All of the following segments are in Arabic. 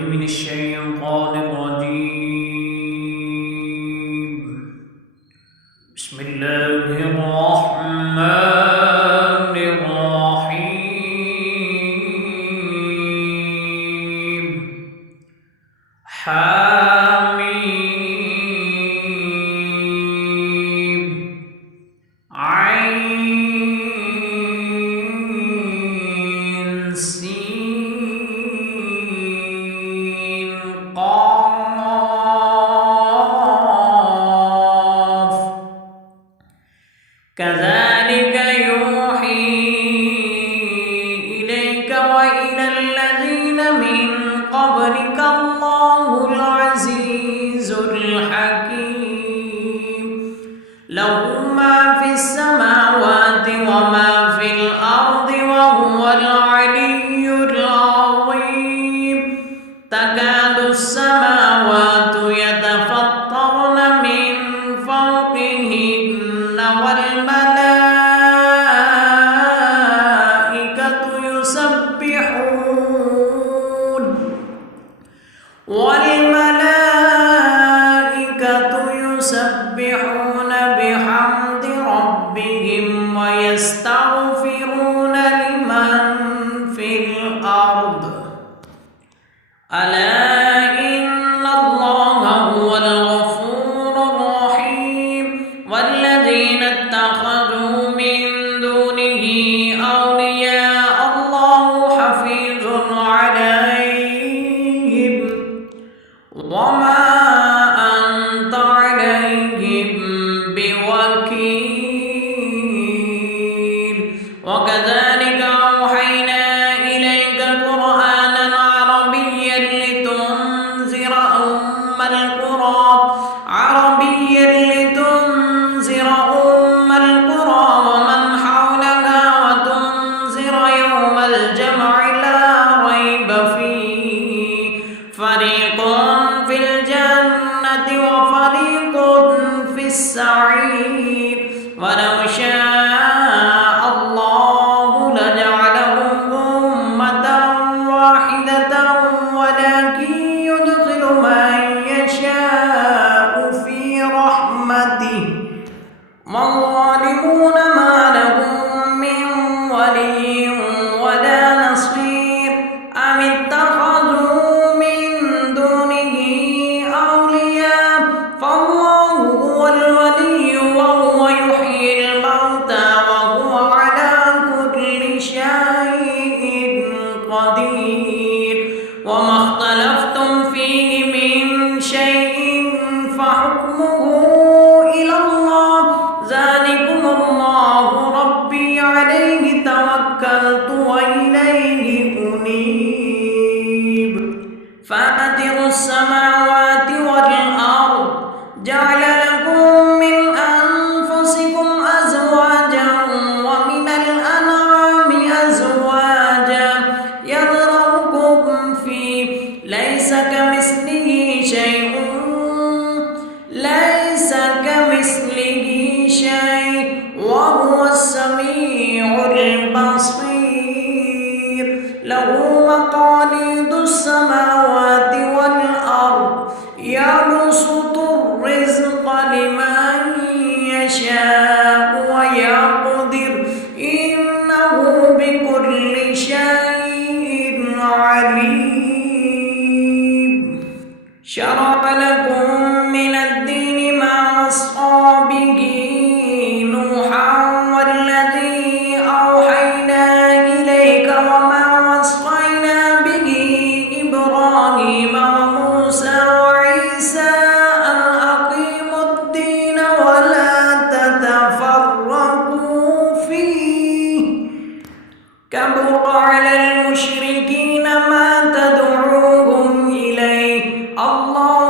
من الشيطان الرجيم. بسم الله الرحمن الرحيم. حميم عين سين قاف. كذلك يوحي إليك وإلى الذين من قبلك الله العزيز الحكيم. له ما في السماوات وما في الأرض وهو العلي العظيم. تكاد السماوات يتفطرن من فوقهن والملائكة يسبحون بحمد ربهم ويستغفرون لمن في الأرض. ألا إن الله هو الغفور الرحيم. والذين اتخذوا من دونه أولياء الله حفيظ عليهم وما أنت عليهم بوكيل. وكذلك أوحينا إليك قرآنا عربيا لتنذر أم القرى ومن حولها وتنذر يوم الجمع لا ريب فيه. فريق في الجنة وفريق في السعير. ولو شاء الله لجعلهم أمة واحدة ولكن يدخل من يشاء في رحمته. والظالمون ما لهم من ولي ولا نصير. أم اتخذوا من دونه أولياء فالله هو الولي وهو يحيي الموتى وهو على كل شيء قدير. وما اختلفتم فيه من شيء فحكمه إلى الله. ذلكم الله ربي عليه توكلت وإليه أنيب. فاطر السماوات والأرض جعل لكم من أنفسكم أزواجا ومن الأنعام أزواجا يذرؤكم فيه. ليس كمثله شيء وهو السميع البصير. له مقاليد السماوات والأرض يبسط الرزق لمن يشاء ويقدر إنه بكل شيء عليم. شرع لكم من الدين ما وصى به نوحا والذي أوحينا إليك وما وصينا به إبراهيم وموسى وعيسى أن أقيموا الدين ولا تتفرقوا فيه. كبر على المشركين ما تدعوهم إليه. الله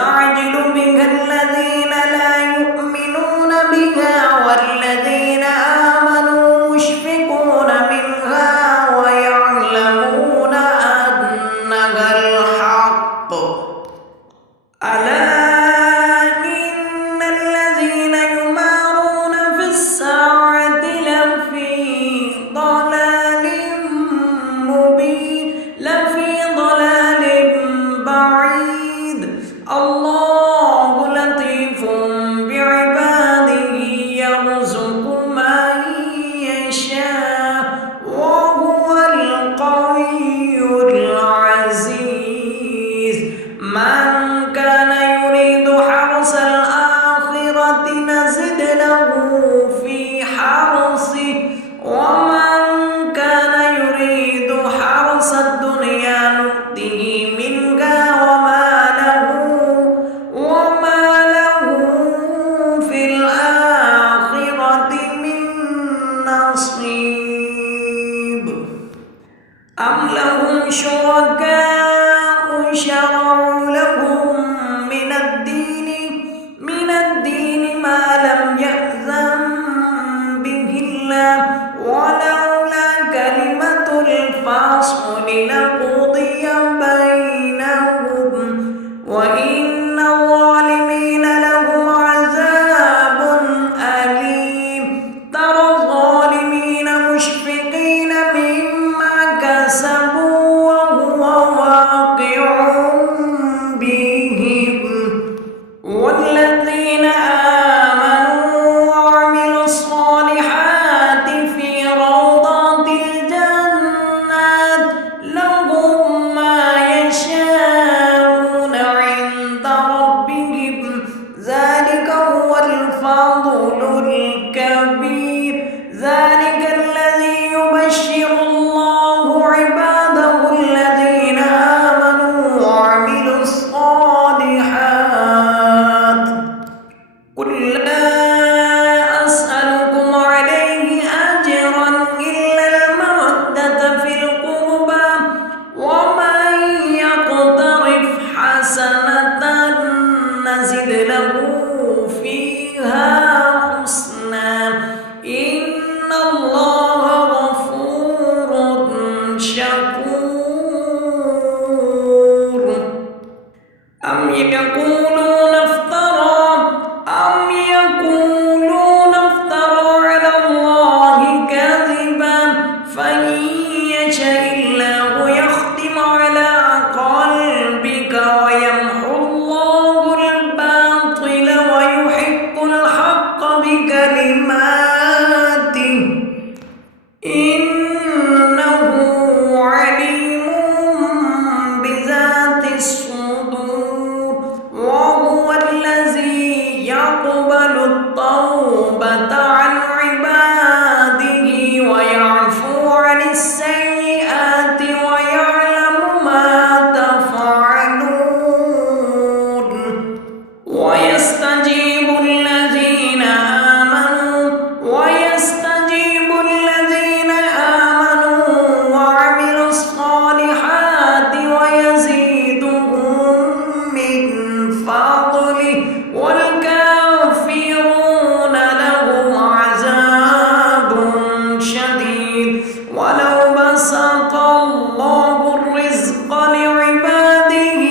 يستعجل بها الذين لا يؤمنون بها والذين آمنوا مشفقون منها ويعلمون أنها الحق. ألا إن الذين يمارون في الساعة لفي ضلال مبين لفي ضلال بعيد. الله لطيف بعباده يرزق من يشاء وهو القوي العزيز. من كان يريد حرث الآخرة نزد له في حرثه ومن كان يريد حرث الدنيا نؤته منها وما له في الآخرة من نصيب. أم لهم شركاء شرعوا لهم من الدين ما لم يأذن به الله ولولا كلمة الفصل لقضي بينهم وإن الظالمين لهم عذاب أليم. ترى الظالمين مشفقين مما كسبوا وهو واقع بهم والذين آمنوا وعملوا الصالحات في روضات الجنات لهم ما يشاءون عند ربهم ذلك هو الفضل الكبير. ذلك الذي يبشر الله عباده الذين آمنوا وعملوا الصالحات. قل لا أسألكم عليه أجرا إلا المودة في القربى ومن يقترف حسنة نزد له فيها حسنا إن الله غفور شكور. أم يقولون افترى على الله كذبا فإن يشاء الله يختم على قلبك ويمحو الله الباطل ويحق الحق بكلماته إنه عليم بذات الصدور. وهو الذي يقبل التوبة عن عباده ويعفو عن السيئات ويعلم ما تفعلون. ويستجيب الذين آمنوا وعملوا الصالحات ويزيدهم من فضله والكافرون لهم عذاب شديد. ولو بسط الله الرزق لعباده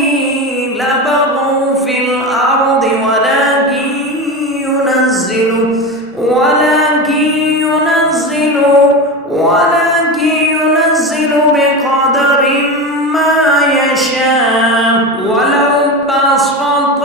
لبغوا في الأرض ولكن ينزل بقدر ما يشاء. ولو بسط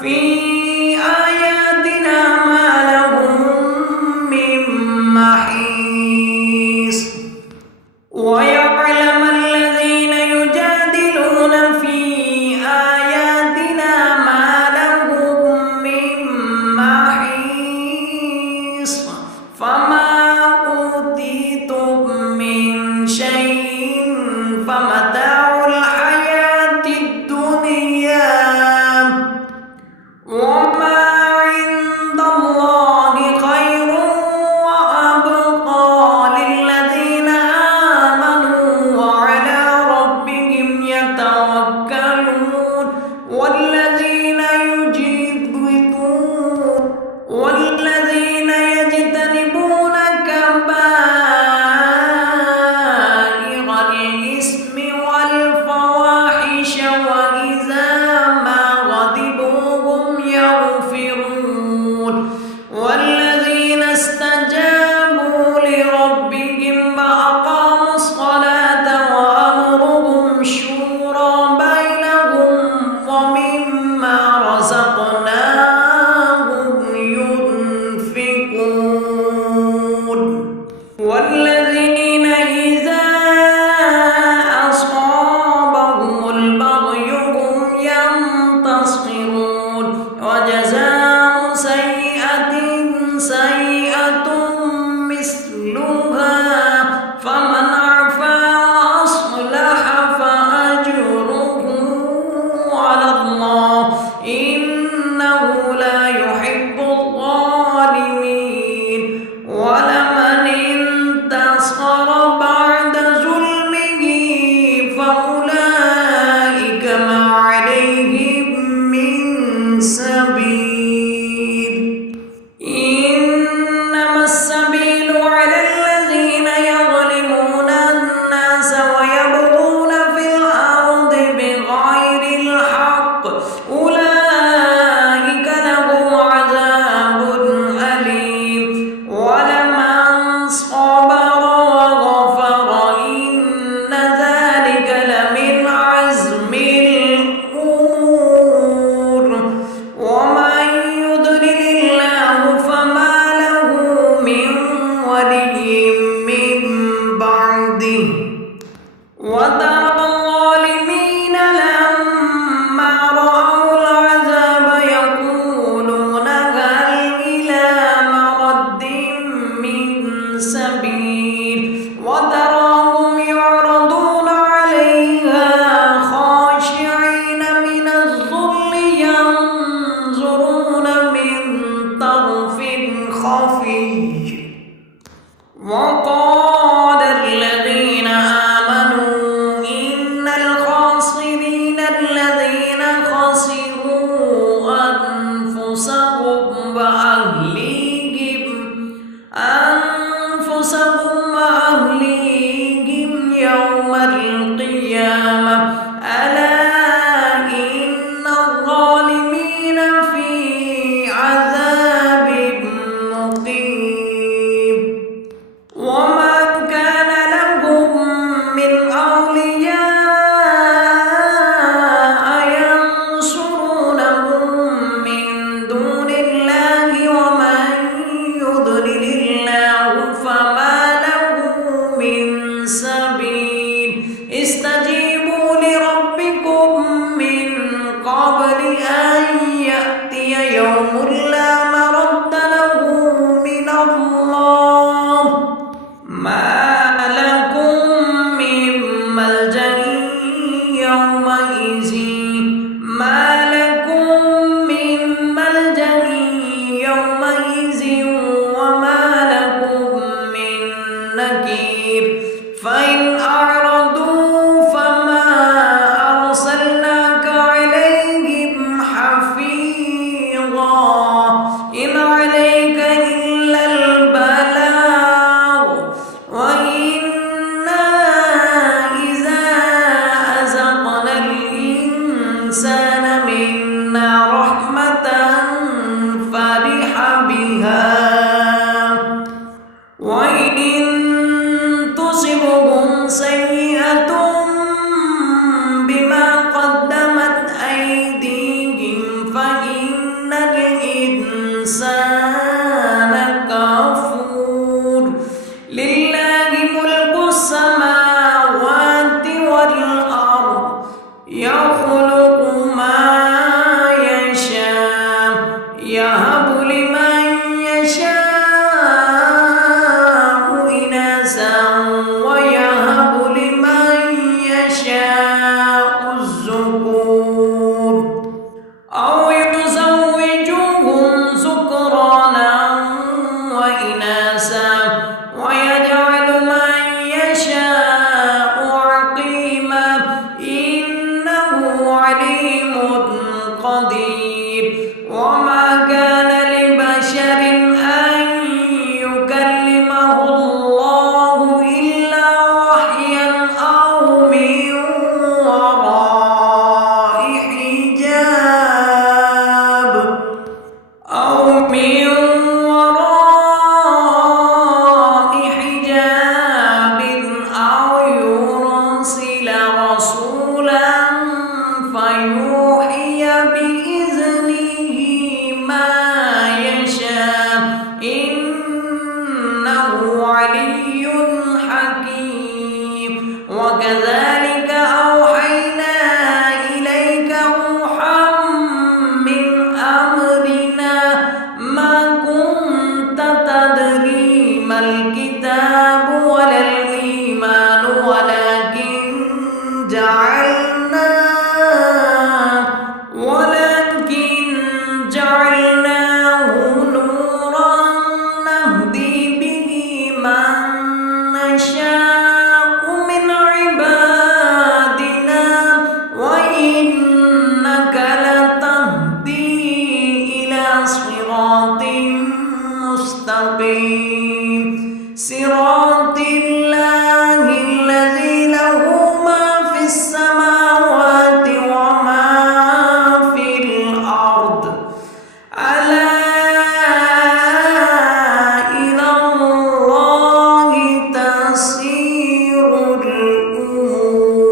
في آياتنا ما لهم من محيص ويعلم الذين يجادلون في آياتنا ما لهم من محيص فما أوتيتم من شيء فمتاع الحياة الدنيا يهب لمن يشاء إناثا ويهب لمن يشاء الذكور أو يزوجهم ذكرانا وإناثا ويجعل من يشاء عقيما إنه عليم قدير. وما كان لبشر أن يكلمه الله إلا وحيا أو من وراء حجاب أو يرسل رسولا فيوحي بإذنه ما يشاء إنه علي حكيم. وكذلك أوحينا إليك روحا من أمرنا ما كنت تدري ما الكتاب ولا الإيمان ولكن جعلناه نورا نهدي به من نشاء من عبادنا وإنك لتهدي إلى صراط مستقيم صراط الله الذي له ما في السماوات وما في الأرض ألا إلى الله تسير الأمور.